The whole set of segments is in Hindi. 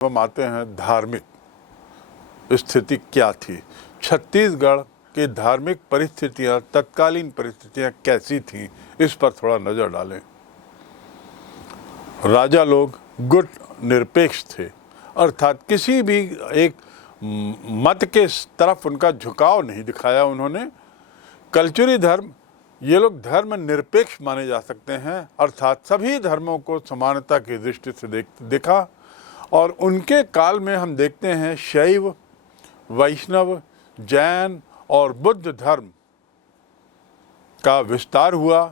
हम आते हैं धार्मिक स्थिति क्या थी, छत्तीसगढ़ की धार्मिक परिस्थितियां, तत्कालीन परिस्थितियां कैसी थीं, इस पर थोड़ा नज़र डालें। राजा लोग गुट निरपेक्ष थे, अर्थात किसी भी एक मत के तरफ उनका झुकाव नहीं दिखाया उन्होंने। कल्चुरी धर्म, ये लोग धर्म निरपेक्ष माने जा सकते हैं, अर्थात सभी धर्मों को समानता की दृष्टि से देखा। और उनके काल में हम देखते हैं शैव, वैष्णव, जैन और बुद्ध धर्म का विस्तार हुआ।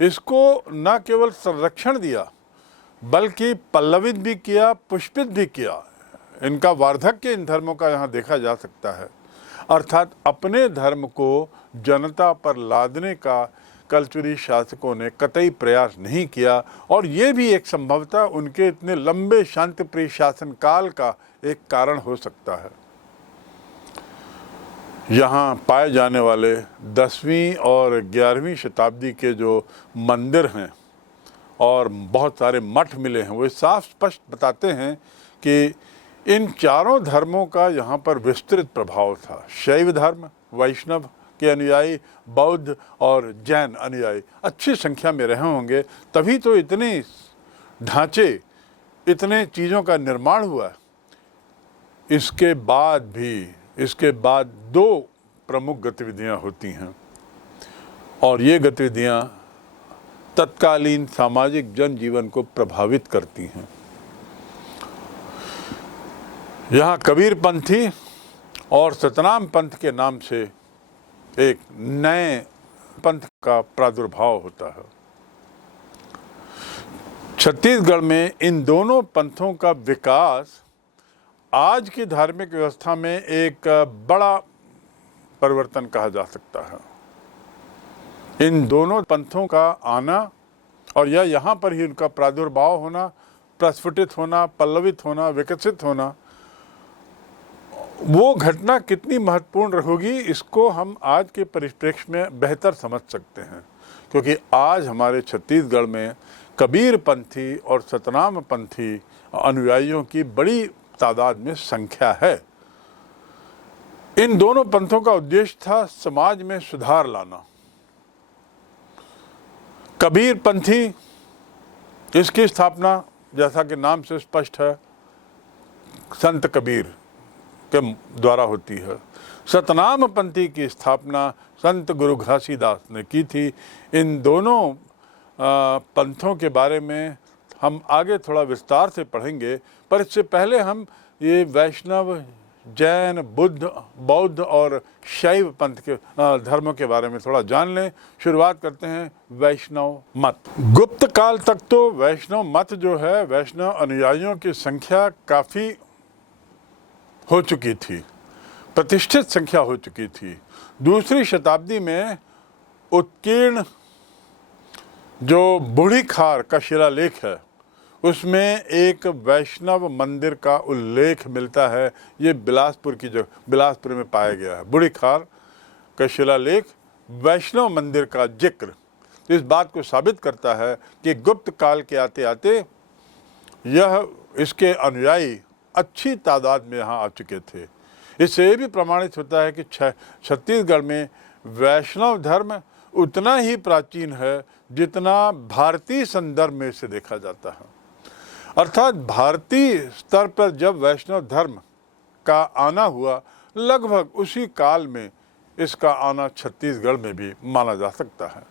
इसको न केवल संरक्षण दिया बल्कि पल्लवित भी किया, पुष्पित भी किया। इनका वार्धक्य इन धर्मों का यहाँ देखा जा सकता है। अर्थात अपने धर्म को जनता पर लादने का कल्चुरी शासकों ने कतई प्रयास नहीं किया, और ये भी एक संभवतः उनके इतने लंबे शांतिप्रिय शासनकाल का एक कारण हो सकता है। यहाँ पाए जाने वाले 10वीं और 11वीं शताब्दी के जो मंदिर हैं और बहुत सारे मठ मिले हैं, वो साफ स्पष्ट बताते हैं कि इन चारों धर्मों का यहाँ पर विस्तृत प्रभाव था। शैव धर्म, वैष्णव के अनुयायी, बौद्ध और जैन अनुयायी अच्छी संख्या में रहे होंगे, तभी तो इतने ढांचे, इतने चीज़ों का निर्माण हुआ। इसके बाद दो प्रमुख गतिविधियां होती हैं, और ये गतिविधियां तत्कालीन सामाजिक जनजीवन को प्रभावित करती हैं। यहाँ कबीरपंथी और सतनाम पंथ के नाम से एक नए पंथ का प्रादुर्भाव होता है। छत्तीसगढ़ में इन दोनों पंथों का विकास आज की धार्मिक व्यवस्था में एक बड़ा परिवर्तन कहा जा सकता है। इन दोनों पंथों का आना और यह यहाँ पर ही उनका प्रादुर्भाव होना, प्रस्फुटित होना, पल्लवित होना, विकसित होना, वो घटना कितनी महत्वपूर्ण होगी, इसको हम आज के परिप्रेक्ष्य में बेहतर समझ सकते हैं। क्योंकि आज हमारे छत्तीसगढ़ में कबीरपंथी और सतनाम पंथी अनुयायियों की बड़ी तादाद में संख्या है। इन दोनों पंथों का उद्देश्य था समाज में सुधार लाना। कबीरपंथी, इसकी स्थापना जैसा कि नाम से स्पष्ट है, संत कबीर के द्वारा होती है। सतनाम पंथी की स्थापना संत गुरु घासीदास ने की थी। इन दोनों पंथों के बारे में हम आगे थोड़ा विस्तार से पढ़ेंगे, पर इससे पहले हम ये वैष्णव, जैन, बुद्ध, बौद्ध और शैव पंथ के धर्मों के बारे में थोड़ा जान लें। शुरुआत करते हैं वैष्णव मत। गुप्त काल तक तो वैष्णव मत जो है, वैष्णव अनुयायियों की संख्या काफ़ी हो चुकी थी, प्रतिष्ठित संख्या हो चुकी थी। दूसरी शताब्दी में उत्कीर्ण जो बूढ़ी खार का शिलालेख है, उसमें एक वैष्णव मंदिर का उल्लेख मिलता है। ये बिलासपुर में पाया गया है। बूढ़ी खार का शिलालेख वैष्णव मंदिर का जिक्र इस बात को साबित करता है कि गुप्त काल के आते आते इसके अनुयायी अच्छी तादाद में यहाँ आ चुके थे। इससे ये भी प्रमाणित होता है कि छत्तीसगढ़ में वैष्णव धर्म उतना ही प्राचीन है जितना भारतीय संदर्भ में इसे देखा जाता है। अर्थात भारतीय स्तर पर जब वैष्णव धर्म का आना हुआ, लगभग उसी काल में इसका आना छत्तीसगढ़ में भी माना जा सकता है।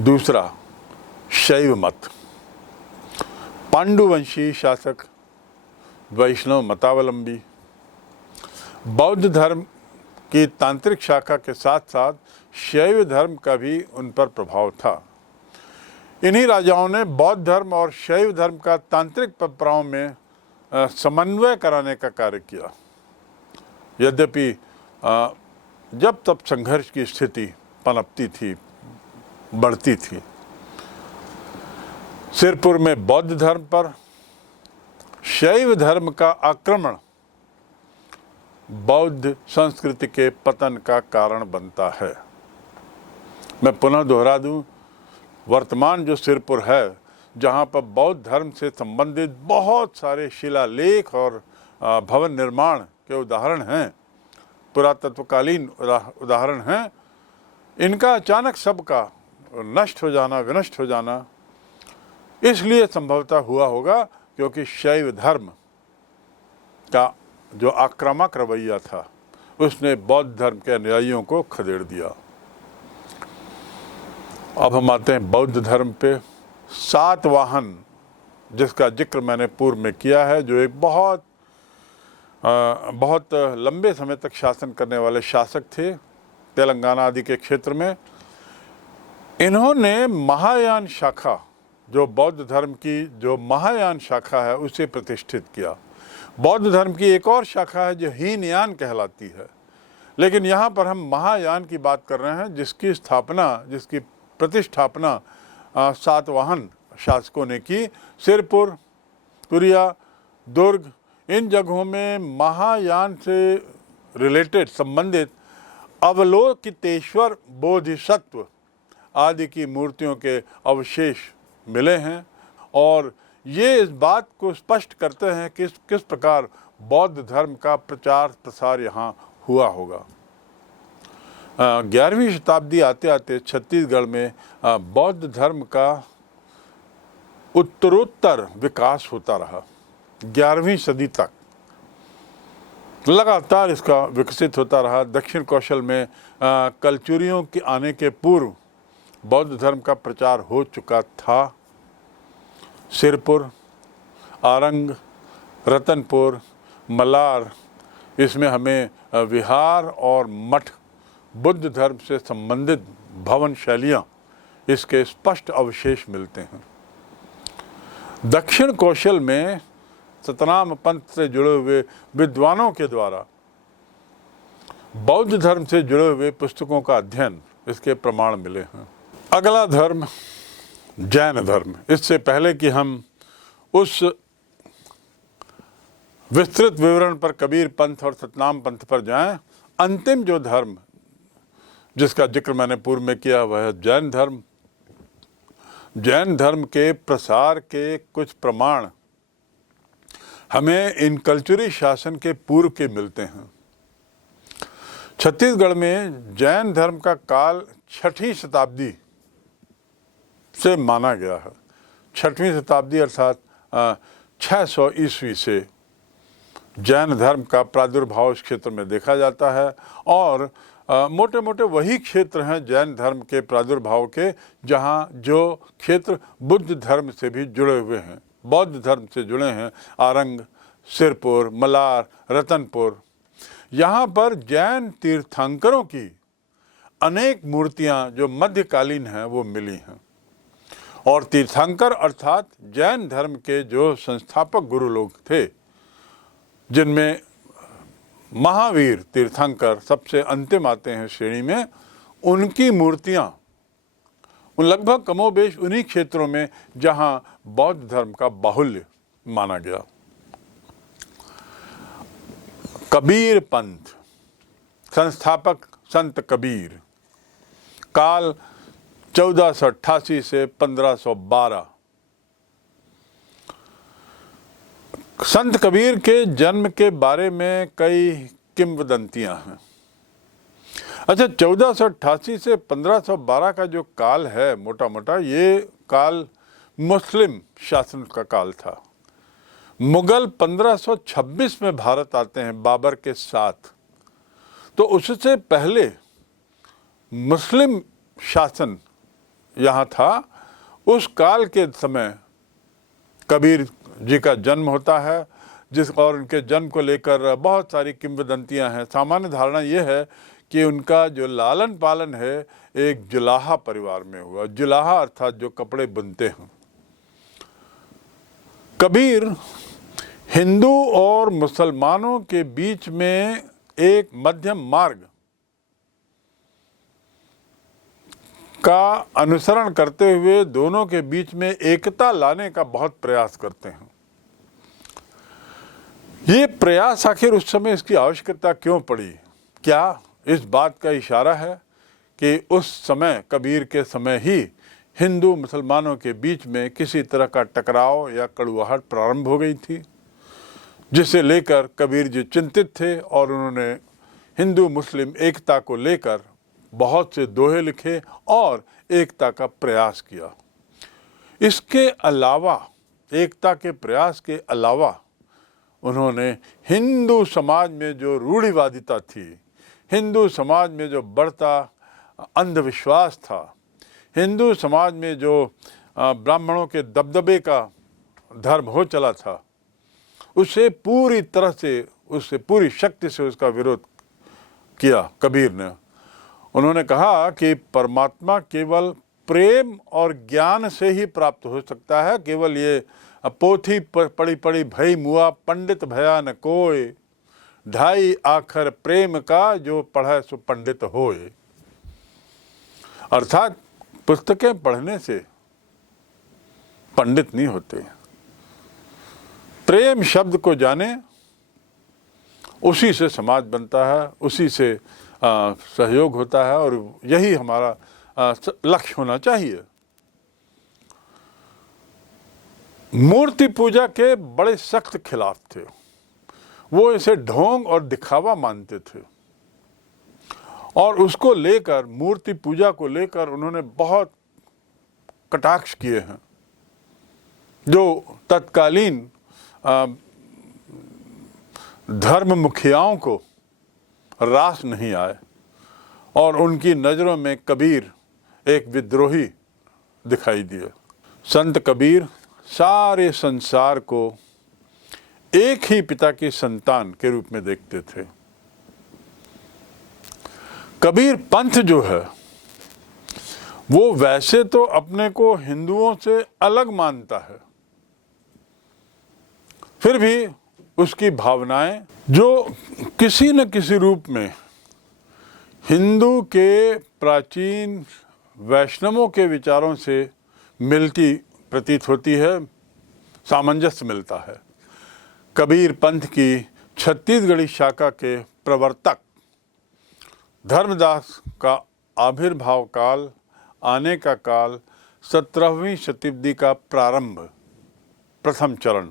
दूसरा, शैव मत। पांडुवंशी शासक, वैष्णव मतावलंबी, बौद्ध धर्म की तांत्रिक शाखा के साथ साथ शैव धर्म का भी उन पर प्रभाव था। इन्हीं राजाओं ने बौद्ध धर्म और शैव धर्म का तांत्रिक परंपराओं में समन्वय कराने का कार्य किया। यद्यपि जब तब संघर्ष की स्थिति पनपती थी, बढ़ती थी। सिरपुर में बौद्ध धर्म पर शैव धर्म का आक्रमण बौद्ध संस्कृति के पतन का कारण बनता है। मैं पुनः दोहरा दूं, वर्तमान जो सिरपुर है, जहाँ पर बौद्ध धर्म से संबंधित बहुत सारे शिलालेख और भवन निर्माण के उदाहरण हैं, पुरातत्वकालीन उदाहरण हैं, इनका अचानक सबका नष्ट हो जाना, विनष्ट हो जाना इसलिए संभवतः हुआ होगा क्योंकि शैव धर्म का जो आक्रामक रवैया था उसने बौद्ध धर्म के अनुयायियों को खदेड़ दिया। अब हम आते हैं बौद्ध धर्म पे। सातवाहन, जिसका जिक्र मैंने पूर्व में किया है, जो एक बहुत लंबे समय तक शासन करने वाले शासक थे तेलंगाना आदि के क्षेत्र में, इन्होंने महायान शाखा, जो बौद्ध धर्म की जो महायान शाखा है, उसे प्रतिष्ठित किया। बौद्ध धर्म की एक और शाखा है जो हीनयान कहलाती है, लेकिन यहाँ पर हम महायान की बात कर रहे हैं, जिसकी प्रतिष्ठापना सातवाहन शासकों ने की। सिरपुर, तुरिया, दुर्ग, इन जगहों में महायान से रिलेटेड संबंधित अवलोकितेश्वर बोधिसत्व आदि की मूर्तियों के अवशेष मिले हैं और ये इस बात को स्पष्ट करते हैं कि किस प्रकार बौद्ध धर्म का प्रचार प्रसार यहाँ हुआ होगा। 11वीं शताब्दी आते आते छत्तीसगढ़ में बौद्ध धर्म का उत्तरोत्तर विकास होता रहा। 11वीं सदी तक लगातार इसका विकसित होता रहा। दक्षिण कौशल में कलचुरियों के आने के पूर्व बौद्ध धर्म का प्रचार हो चुका था। सिरपुर, आरंग, रतनपुर, मलार, इसमें हमें विहार और मठ, बुद्ध धर्म से संबंधित भवन शैलियाँ, इसके स्पष्ट अवशेष मिलते हैं। दक्षिण कौशल में सतनाम पंथ से जुड़े हुए विद्वानों के द्वारा बौद्ध धर्म से जुड़े हुए पुस्तकों का अध्ययन, इसके प्रमाण मिले हैं। अगला धर्म जैन धर्म। इससे पहले कि हम उस विस्तृत विवरण पर कबीर पंथ और सतनाम पंथ पर जाएं, अंतिम जो धर्म जिसका जिक्र मैंने पूर्व में किया वह है जैन धर्म। जैन धर्म के प्रसार के कुछ प्रमाण हमें इन कल्चुरी शासन के पूर्व के मिलते हैं। छत्तीसगढ़ में जैन धर्म का काल 6वीं शताब्दी से माना गया है। 6वीं शताब्दी अर्थात 600 ईस्वी से जैन धर्म का प्रादुर्भाव इस क्षेत्र में देखा जाता है और मोटे मोटे वही क्षेत्र हैं जैन धर्म के प्रादुर्भाव के जहाँ जो क्षेत्र बुद्ध धर्म से भी जुड़े हुए हैं, बौद्ध धर्म से जुड़े हैं। आरंग, सिरपुर, मलार, रतनपुर, यहाँ पर जैन तीर्थंकरों की अनेक मूर्तियाँ जो मध्यकालीन हैं वो मिली हैं। और तीर्थंकर अर्थात जैन धर्म के जो संस्थापक गुरु लोग थे, जिनमें महावीर तीर्थंकर सबसे अंतिम आते हैं श्रेणी में, उनकी मूर्तियाँ लगभग कमोबेश उन्हीं क्षेत्रों में जहाँ बौद्ध धर्म का बाहुल्य माना गया। कबीर पंथ, संस्थापक संत कबीर, काल 1488 से 1512। संत कबीर के जन्म के बारे में कई किंवदंतियां हैं। अच्छा, 1488 से 1512 का जो काल है मोटा मोटा, ये काल मुस्लिम शासन का काल था। मुगल 1526 में भारत आते हैं बाबर के साथ, तो उससे पहले मुस्लिम शासन यहाँ था। उस काल के समय कबीर जी का जन्म होता है, और उनके जन्म को लेकर बहुत सारी किंवदंतियाँ हैं। सामान्य धारणा ये है कि उनका जो लालन पालन है एक जुलाहा परिवार में हुआ। जुलाहा अर्थात जो कपड़े बुनते हैं। कबीर हिंदू और मुसलमानों के बीच में एक मध्यम मार्ग का अनुसरण करते हुए दोनों के बीच में एकता लाने का बहुत प्रयास करते हैं। ये प्रयास आखिर उस समय इसकी आवश्यकता क्यों पड़ी? क्या इस बात का इशारा है कि उस समय कबीर के समय ही हिंदू मुसलमानों के बीच में किसी तरह का टकराव या कड़वाहट प्रारंभ हो गई थी, जिसे लेकर कबीर जी चिंतित थे और उन्होंने हिंदू मुस्लिम एकता को लेकर बहुत से दोहे लिखे और एकता का प्रयास किया। इसके अलावा, एकता के प्रयास के अलावा, उन्होंने हिंदू समाज में जो रूढ़िवादिता थी, हिंदू समाज में जो बढ़ता अंधविश्वास था, हिंदू समाज में जो ब्राह्मणों के दबदबे का धर्म हो चला था, उसे पूरी तरह से, उससे पूरी शक्ति से उसका विरोध किया कबीर ने। उन्होंने कहा कि परमात्मा केवल प्रेम और ज्ञान से ही प्राप्त हो सकता है। केवल ये पोथी पड़ी पड़ी भई मुआ, पंडित भया न कोय, ढाई आखर प्रेम का, जो पढ़े सो पंडित होए। अर्थात पुस्तकें पढ़ने से पंडित नहीं होते, प्रेम शब्द को जाने, उसी से समाज बनता है, उसी से सहयोग होता है, और यही हमारा लक्ष्य होना चाहिए। मूर्ति पूजा के बड़े सख्त खिलाफ थे। वो इसे ढोंग और दिखावा मानते थे, और उसको लेकर, मूर्ति पूजा को लेकर उन्होंने बहुत कटाक्ष किए हैं, जो तत्कालीन धर्म मुखियाओं को रास नहीं आए, और उनकी नज़रों में कबीर एक विद्रोही दिखाई दिए। संत कबीर सारे संसार को एक ही पिता की संतान के रूप में देखते थे। कबीर पंथ जो है, वो वैसे तो अपने को हिंदुओं से अलग मानता है, फिर भी उसकी भावनाएं जो किसी न किसी रूप में हिंदू के प्राचीन वैष्णवों के विचारों से मिलती प्रतीत होती है, सामंजस्य मिलता है। कबीर पंथ की छत्तीसगढ़ी शाखा के प्रवर्तक धर्मदास का आविर्भाव काल, आने का काल 17वीं शताब्दी का प्रारंभ, प्रथम चरण,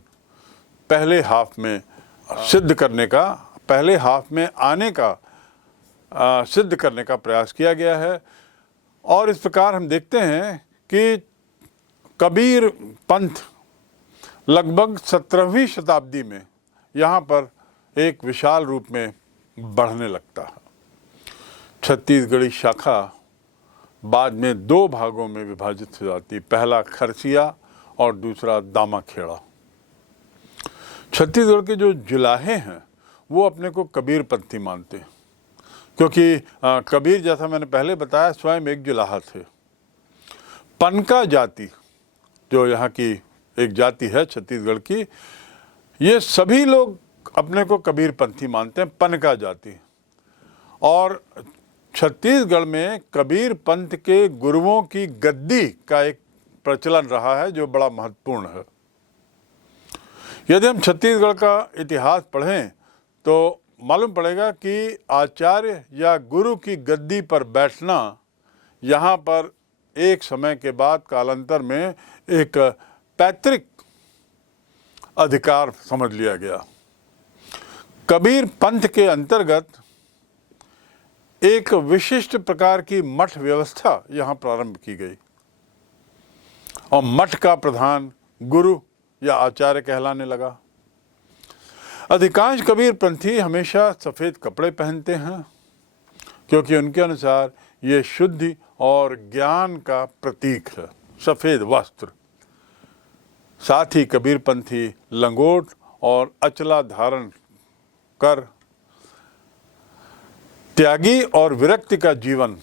पहले हाफ में सिद्ध करने का, पहले हाफ में आने का सिद्ध करने का प्रयास किया गया है। और इस प्रकार हम देखते हैं कि कबीर पंथ लगभग 17वीं शताब्दी में यहाँ पर एक विशाल रूप में बढ़ने लगता है। छत्तीसगढ़ी शाखा बाद में दो भागों में विभाजित हो जाती, पहला खरसिया और दूसरा दामाखेड़ा। छत्तीसगढ़ के जो जुलाहे हैं वो अपने को कबीर पंथी मानते हैं, क्योंकि कबीर, जैसा मैंने पहले बताया, स्वयं एक जुलाहा थे। पनका जाति, जो यहाँ की एक जाति है छत्तीसगढ़ की, ये सभी लोग अपने को कबीर पंथी मानते हैं, पनका जाति। और छत्तीसगढ़ में कबीर पंथ के गुरुओं की गद्दी का एक प्रचलन रहा है, जो बड़ा महत्वपूर्ण है। यदि हम छत्तीसगढ़ का इतिहास पढ़ें तो मालूम पड़ेगा कि आचार्य या गुरु की गद्दी पर बैठना यहाँ पर एक समय के बाद कालांतर में एक पैतृक अधिकार समझ लिया गया। कबीर पंथ के अंतर्गत एक विशिष्ट प्रकार की मठ व्यवस्था यहाँ प्रारंभ की गई, और मठ का प्रधान गुरु या आचार्य कहलाने लगा। अधिकांश कबीर पंथी हमेशा सफ़ेद कपड़े पहनते हैं, क्योंकि उनके अनुसार ये शुद्धि और ज्ञान का प्रतीक है, सफ़ेद वस्त्र। साथ ही कबीर पंथी लंगोट और अचला धारण कर त्यागी और विरक्ति का जीवन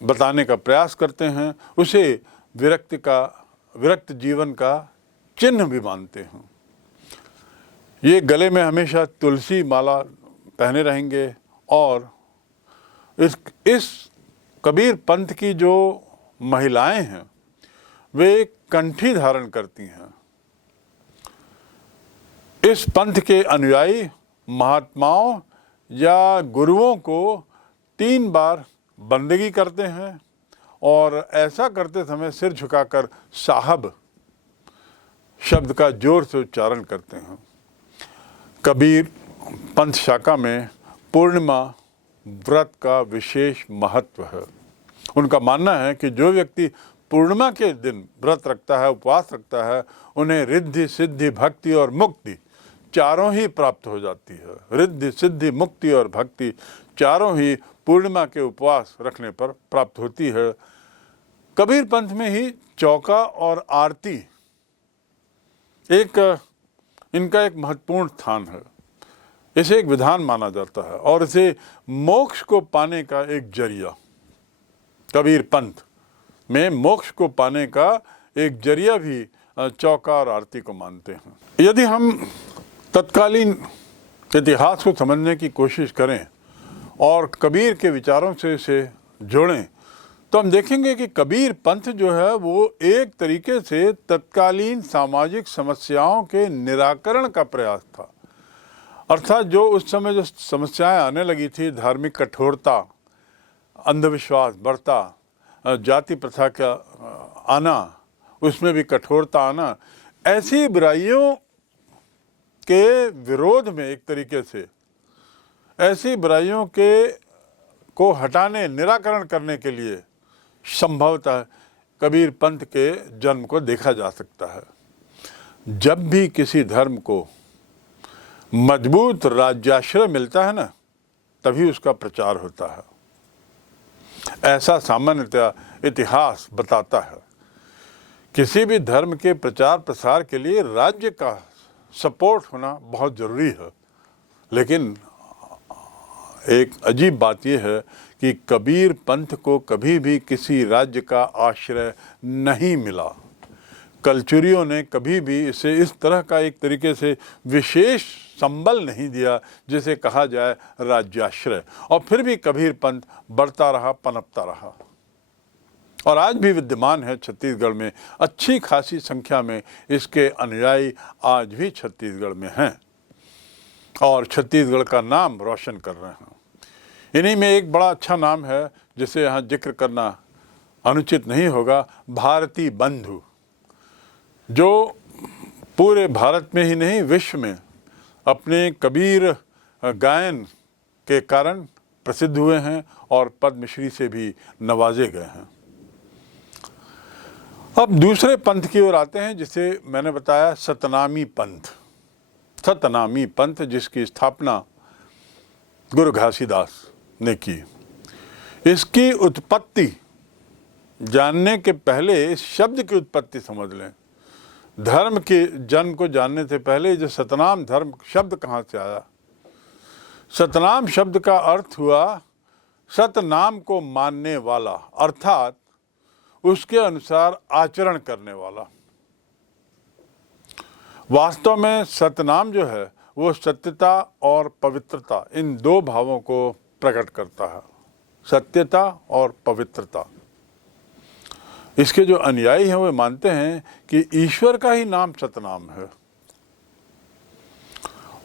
बताने का प्रयास करते हैं। उसे विरक्त जीवन का चिन्ह भी मानते हैं। ये गले में हमेशा तुलसी माला पहने रहेंगे, और इस कबीर पंथ की जो महिलाएं हैं वे कंठी धारण करती हैं। इस पंथ के अनुयायी महात्माओं या गुरुओं को 3 बार बंदगी करते हैं, और ऐसा करते समय सिर झुकाकर साहब शब्द का जोर से उच्चारण करते हैं। कबीर पंथ शाखा में पूर्णिमा व्रत का विशेष महत्व है। उनका मानना है कि जो व्यक्ति पूर्णिमा के दिन व्रत रखता है, उपवास रखता है, उन्हें रिद्धि सिद्धि भक्ति और मुक्ति चारों ही प्राप्त हो जाती है। रिद्धि सिद्धि मुक्ति और भक्ति चारों ही पूर्णिमा के उपवास रखने पर प्राप्त होती है। कबीर पंथ में ही चौका और आरती इनका एक महत्वपूर्ण स्थान है। इसे एक विधान माना जाता है और इसे मोक्ष को पाने का एक जरिया, कबीर पंथ में मोक्ष को पाने का एक जरिया भी चौका और आरती को मानते हैं। यदि हम तत्कालीन इतिहास को समझने की कोशिश करें और कबीर के विचारों से इसे जोड़ें तो हम देखेंगे कि कबीर पंथ जो है वो एक तरीके से तत्कालीन सामाजिक समस्याओं के निराकरण का प्रयास था। अर्थात जो उस समय जो समस्याएं आने लगी थी, धार्मिक कठोरता, अंधविश्वास बढ़ता, जाति प्रथा का आना, उसमें भी कठोरता आना, ऐसी बुराइयों के विरोध में एक तरीके से ऐसी बुराइयों को हटाने, निराकरण करने के लिए संभवतः कबीर पंथ के जन्म को देखा जा सकता है। जब भी किसी धर्म को मजबूत राज्याश्रय मिलता है ना, तभी उसका प्रचार होता है। ऐसा सामान्यतः इतिहास बताता है। किसी भी धर्म के प्रचार प्रसार के लिए राज्य का सपोर्ट होना बहुत ज़रूरी है। लेकिन एक अजीब बात यह है कि कबीर पंथ को कभी भी किसी राज्य का आश्रय नहीं मिला। कलचुरियों ने कभी भी इसे इस तरह का एक तरीके से विशेष संबल नहीं दिया जिसे कहा जाए राज्याश्रय। और फिर भी कबीर पंथ बढ़ता रहा, पनपता रहा और आज भी विद्यमान है छत्तीसगढ़ में। अच्छी खासी संख्या में इसके अनुयायी आज भी छत्तीसगढ़ में हैं और छत्तीसगढ़ का नाम रोशन कर रहे हैं। इन्हीं में एक बड़ा अच्छा नाम है जिसे यहाँ जिक्र करना अनुचित नहीं होगा, भारती बंधु, जो पूरे भारत में ही नहीं विश्व में अपने कबीर गायन के कारण प्रसिद्ध हुए हैं और पद्मश्री से भी नवाजे गए हैं। अब दूसरे पंथ की ओर आते हैं जिसे मैंने बताया सतनामी पंथ। सतनामी पंथ जिसकी स्थापना गुरु घासीदास ने की। इसकी उत्पत्ति जानने के पहले इस शब्द की उत्पत्ति समझ लें। धर्म के जन्म को जानने से पहले जो सतनाम धर्म शब्द कहाँ से आया। सतनाम शब्द का अर्थ हुआ सतनाम को मानने वाला, अर्थात उसके अनुसार आचरण करने वाला। वास्तव में सतनाम जो है वो सत्यता और पवित्रता, इन दो भावों को प्रकट करता है। सत्यता और पवित्रता। इसके जो अनुयायी हैं वो मानते हैं कि ईश्वर का ही नाम सतनाम है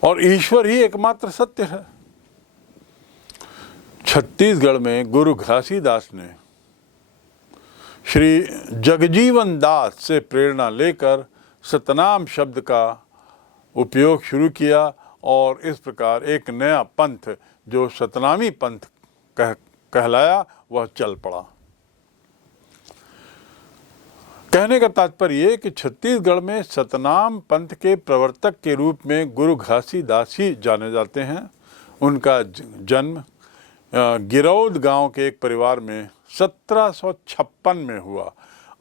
और ईश्वर ही एकमात्र सत्य है। छत्तीसगढ़ में गुरु घासीदास ने श्री जगजीवन दास से प्रेरणा लेकर सतनाम शब्द का उपयोग शुरू किया और इस प्रकार एक नया पंथ जो सतनामी पंथ कहलाया वह चल पड़ा। कहने का तात्पर्य ये कि छत्तीसगढ़ में सतनाम पंथ के प्रवर्तक के रूप में गुरु घासीदास ही जाने जाते हैं। उनका जन्म गिरौद गांव के एक परिवार में 1756 में हुआ,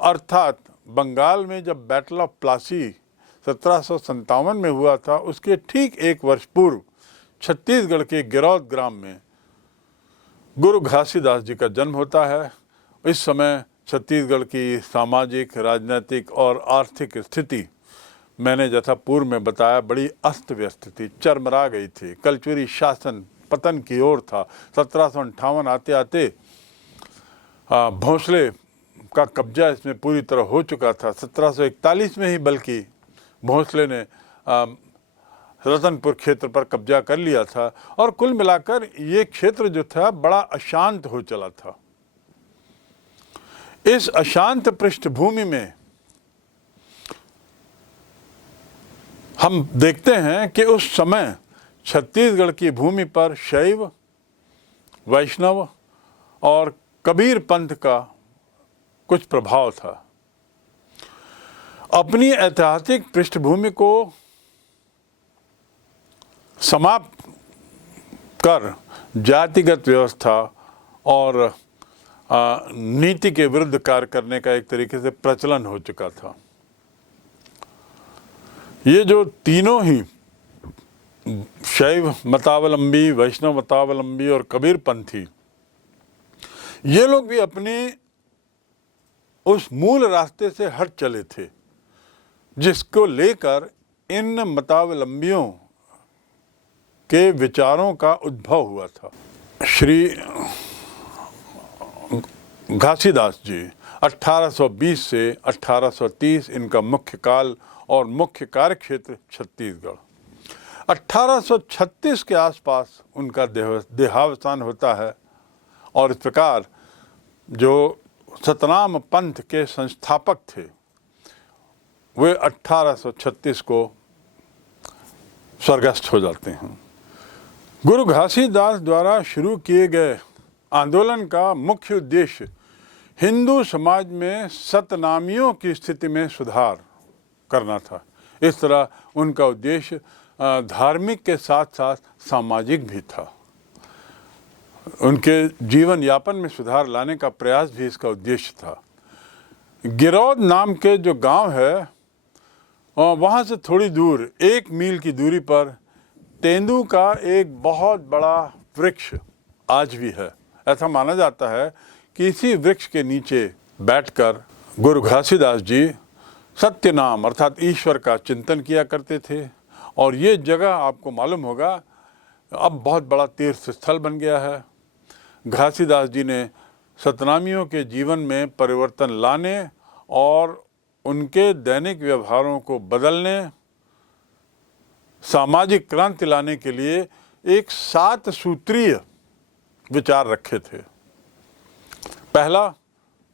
अर्थात बंगाल में जब बैटल ऑफ प्लासी 1757 में हुआ था उसके ठीक एक वर्ष पूर्व छत्तीसगढ़ के गिरौद ग्राम में गुरु घासीदास जी का जन्म होता है। इस समय छत्तीसगढ़ की सामाजिक, राजनीतिक और आर्थिक स्थिति मैंने जैसा पूर्व में बताया बड़ी अस्त व्यस्त थी, चरमरा गई थी। कलचुरी शासन पतन की ओर था। 1758 आते आते भोंसले का कब्जा इसमें पूरी तरह हो चुका था। 1741 में ही बल्कि भोंसले ने रतनपुर क्षेत्र पर कब्जा कर लिया था और कुल मिलाकर ये क्षेत्र जो था बड़ा अशांत हो चला था। इस अशांत पृष्ठभूमि में हम देखते हैं कि उस समय छत्तीसगढ़ की भूमि पर शैव, वैष्णव और कबीर पंथ का कुछ प्रभाव था। अपनी ऐतिहासिक पृष्ठभूमि को समाप्त कर जातिगत व्यवस्था और नीति के विरुद्ध कार्य करने का एक तरीके से प्रचलन हो चुका था। ये जो तीनों ही शैव मतावलंबी, वैष्णव मतावलंबी और कबीर पंथी, ये लोग भी अपने उस मूल रास्ते से हट चले थे जिसको लेकर इन मतावलंबियों के विचारों का उद्भव हुआ था। श्री घासीदास जी 1820 से 1830 इनका मुख्य काल और मुख्य कार्यक्षेत्र छत्तीसगढ़। 1836 के आसपास उनका देहावसान होता है और इस प्रकार जो सतनाम पंथ के संस्थापक थे वे 1836 को स्वर्गस्थ हो जाते हैं। गुरु घासीदास द्वारा शुरू किए गए आंदोलन का मुख्य उद्देश्य हिंदू समाज में सतनामियों की स्थिति में सुधार करना था। इस तरह उनका उद्देश्य धार्मिक के साथ साथ सामाजिक भी था। उनके जीवन यापन में सुधार लाने का प्रयास भी इसका उद्देश्य था। गिरौद नाम के जो गांव है वहाँ से थोड़ी दूर 1 मील की दूरी पर तेंदू का एक बहुत बड़ा वृक्ष आज भी है। ऐसा माना जाता है कि इसी वृक्ष के नीचे बैठकर गुरु घासीदास जी सत्य नाम अर्थात ईश्वर का चिंतन किया करते थे। और ये जगह आपको मालूम होगा अब बहुत बड़ा तीर्थ स्थल बन गया है। घासीदास जी ने सतनामियों के जीवन में परिवर्तन लाने और उनके दैनिक व्यवहारों को बदलने, सामाजिक क्रांति लाने के लिए एक 7 सूत्रीय विचार रखे थे। पहला,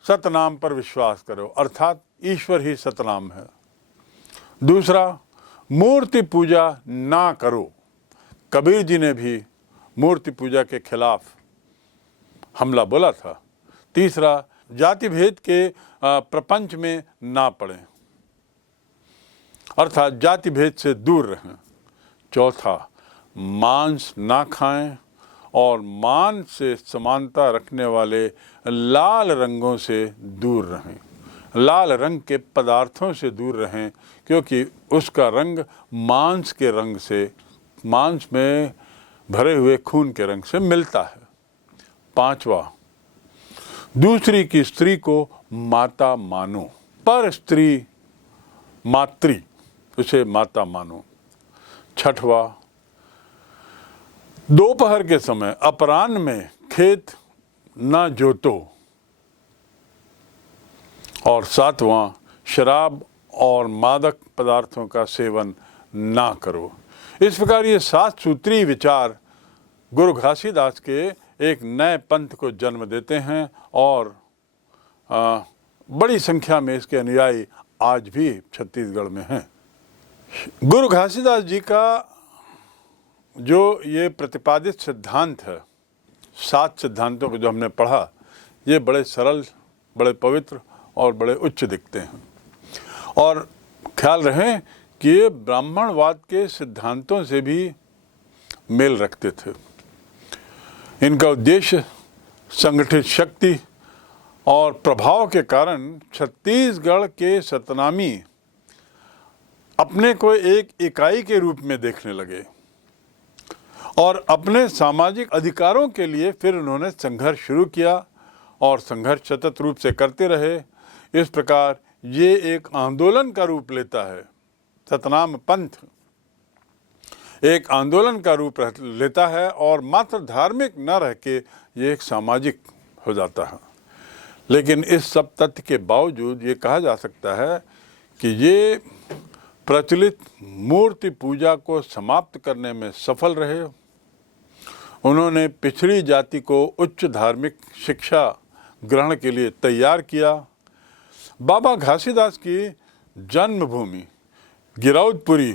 सतनाम पर विश्वास करो अर्थात ईश्वर ही सतनाम है। दूसरा, मूर्ति पूजा ना करो। कबीर जी ने भी मूर्ति पूजा के खिलाफ हमला बोला था। तीसरा, जाति भेद के प्रपंच में ना पड़ें अर्थात जाति भेद से दूर रहें। चौथा, मांस ना खाएं और मांस से समानता रखने वाले लाल रंगों से दूर रहें। लाल रंग के पदार्थों से दूर रहें क्योंकि उसका रंग मांस के रंग से, मांस में भरे हुए खून के रंग से मिलता है। पांचवा, दूसरी की स्त्री को माता मानो, पर स्त्री मातृ, उसे माता मानो। छठवा, दोपहर के समय अपराह्न में खेत न जोतो। और सातवां, शराब और मादक पदार्थों का सेवन ना करो। इस प्रकार ये 7 सूत्रीय विचार गुरु घासीदास के एक नए पंथ को जन्म देते हैं और बड़ी संख्या में इसके अनुयायी आज भी छत्तीसगढ़ में हैं। गुरु घासीदास जी का जो ये प्रतिपादित सिद्धांत है, 7 सिद्धांतों को जो हमने पढ़ा, ये बड़े सरल, बड़े पवित्र और बड़े उच्च दिखते हैं। और ख्याल रहे कि ये ब्राह्मणवाद के सिद्धांतों से भी मेल रखते थे। इनका उद्देश्य संगठित शक्ति और प्रभाव के कारण छत्तीसगढ़ के सतनामी अपने को एक इकाई के रूप में देखने लगे और अपने सामाजिक अधिकारों के लिए फिर उन्होंने संघर्ष शुरू किया और संघर्ष सतत रूप से करते रहे। इस प्रकार ये एक आंदोलन का रूप लेता है। सतनाम पंथ एक आंदोलन का रूप लेता है और मात्र धार्मिक न रह के ये एक सामाजिक हो जाता है। लेकिन इस सब तथ्य के बावजूद ये कहा जा सकता है कि ये प्रचलित मूर्ति पूजा को समाप्त करने में सफल रहे। उन्होंने पिछड़ी जाति को उच्च धार्मिक शिक्षा ग्रहण के लिए तैयार किया। बाबा घासीदास की जन्मभूमि गिरौदपुरी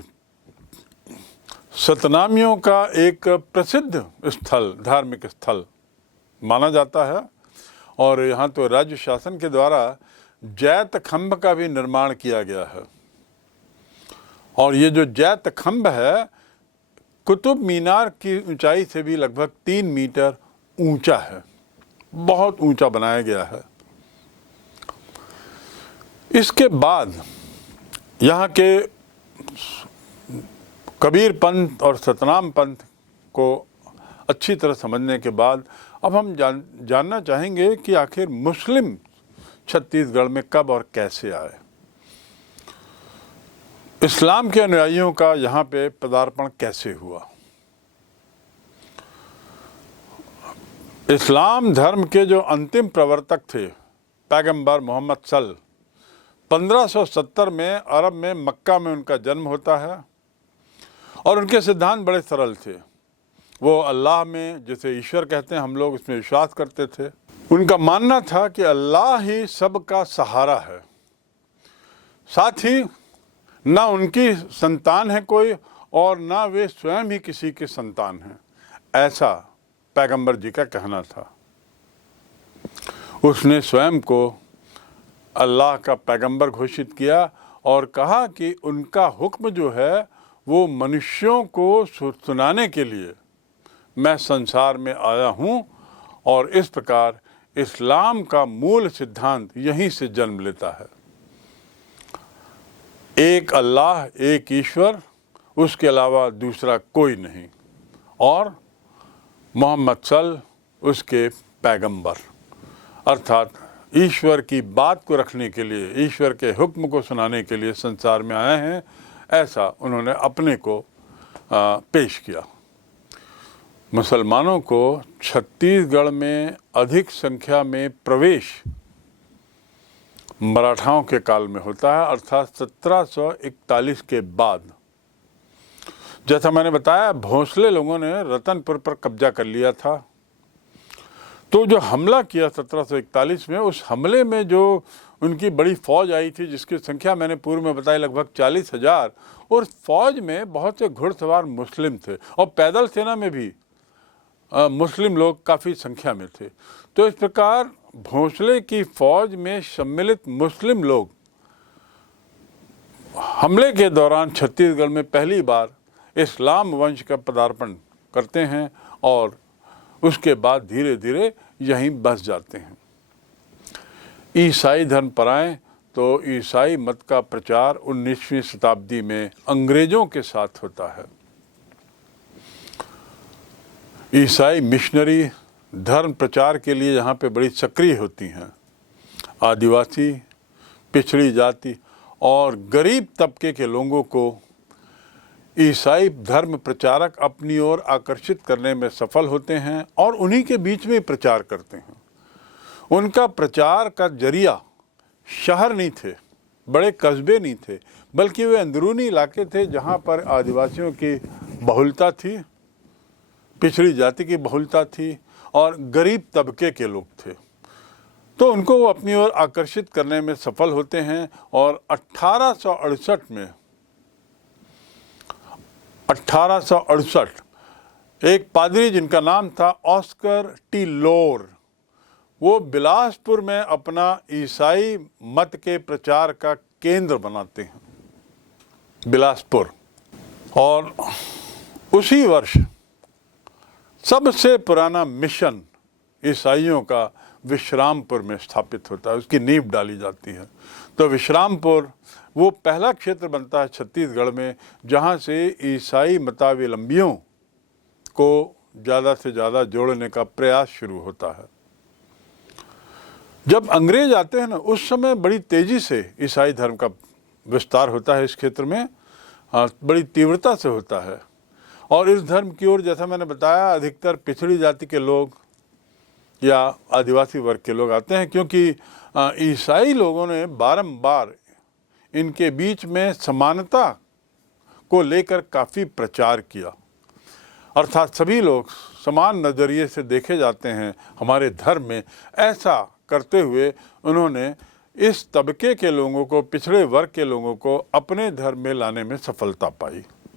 सतनामियों का एक प्रसिद्ध स्थल, धार्मिक स्थल माना जाता है। और यहाँ तो राज्य शासन के द्वारा जैत खंभ का भी निर्माण किया गया है। और ये जो जैत खंभ है कुतुब मीनार की ऊंचाई से भी लगभग 3 मीटर ऊंचा है, बहुत ऊंचा बनाया गया है। इसके बाद यहाँ के कबीर पंथ और सतनाम पंथ को अच्छी तरह समझने के बाद अब हम जानना चाहेंगे कि आखिर मुस्लिम छत्तीसगढ़ में कब और कैसे आए। इस्लाम के अनुयायियों का यहाँ पे पदार्पण कैसे हुआ। इस्लाम धर्म के जो अंतिम प्रवर्तक थे पैगंबर मोहम्मद सल, 1570 में अरब में मक्का में उनका जन्म होता है। और उनके सिद्धांत बड़े सरल थे। वो अल्लाह में, जिसे ईश्वर कहते हैं, हम लोग उसमें विश्वास करते थे। उनका मानना था कि अल्लाह ही सबका सहारा है, साथ ही ना उनकी संतान है कोई और ना वे स्वयं ही किसी के संतान हैं, ऐसा पैगंबर जी का कहना था। उसने स्वयं को अल्लाह का पैगंबर घोषित किया और कहा कि उनका हुक्म जो है वो मनुष्यों को सुनाने के लिए मैं संसार में आया हूँ। और इस प्रकार इस्लाम का मूल सिद्धांत यहीं से जन्म लेता है। एक अल्लाह, एक ईश्वर, उसके अलावा दूसरा कोई नहीं, और मोहम्मद सल उसके पैगंबर, अर्थात ईश्वर की बात को रखने के लिए, ईश्वर के हुक्म को सुनाने के लिए संसार में आए हैं, ऐसा उन्होंने अपने को पेश किया। मुसलमानों को छत्तीसगढ़ में अधिक संख्या में प्रवेश मराठाओं के काल में होता है, अर्थात 1741 के बाद। जैसा मैंने बताया, भोंसले लोगों ने रतनपुर पर कब्जा कर लिया था। तो जो हमला किया 1741 में, उस हमले में जो उनकी बड़ी फौज आई थी, जिसकी संख्या मैंने पूर्व में बताई लगभग 40,000, और फौज में बहुत से घुड़सवार मुस्लिम थे और पैदल सेना में भी मुस्लिम लोग काफ़ी संख्या में थे। तो इस प्रकार भोंसले की फौज में सम्मिलित मुस्लिम लोग हमले के दौरान छत्तीसगढ़ में पहली बार इस्लाम वंश का पदार्पण करते हैं और उसके बाद धीरे धीरे यहीं बस जाते हैं। ईसाई धर्म पर आए तो ईसाई मत का प्रचार 19वीं शताब्दी में अंग्रेजों के साथ होता है। ईसाई मिशनरी धर्म प्रचार के लिए यहाँ पे बड़ी सक्रिय होती हैं। आदिवासी, पिछड़ी जाति और गरीब तबके के लोगों को ईसाई धर्म प्रचारक अपनी ओर आकर्षित करने में सफल होते हैं और उन्हीं के बीच में प्रचार करते हैं। उनका प्रचार का जरिया शहर नहीं थे, बड़े कस्बे नहीं थे, बल्कि वे अंदरूनी इलाके थे जहाँ पर आदिवासियों की बहुलता थी, पिछड़ी जाति की बहुलता थी और गरीब तबके के लोग थे। तो उनको वो अपनी ओर आकर्षित करने में सफल होते हैं। और 1868 एक पादरी जिनका नाम था ऑस्कर टी लोर, वो बिलासपुर में अपना ईसाई मत के प्रचार का केंद्र बनाते हैं, बिलासपुर। और उसी वर्ष सबसे पुराना मिशन ईसाइयों का विश्रामपुर में स्थापित होता है, उसकी नींव डाली जाती है। तो विश्रामपुर वो पहला क्षेत्र बनता है छत्तीसगढ़ में जहाँ से ईसाई मतावलंबियों को ज़्यादा से ज़्यादा जोड़ने का प्रयास शुरू होता है। जब अंग्रेज आते हैं ना, उस समय बड़ी तेज़ी से ईसाई धर्म का विस्तार होता है इस क्षेत्र में, बड़ी तीव्रता से होता है। और इस धर्म की ओर, जैसा मैंने बताया, अधिकतर पिछड़ी जाति के लोग या आदिवासी वर्ग के लोग आते हैं, क्योंकि ईसाई लोगों ने बारंबार इनके बीच में समानता को लेकर काफ़ी प्रचार किया। अर्थात सभी लोग समान नज़रिए से देखे जाते हैं, हमारे धर्म में ऐसा करते हुए उन्होंने इस तबके के लोगों को, पिछड़े वर्ग के लोगों को अपने धर्म में लाने में सफलता पाई।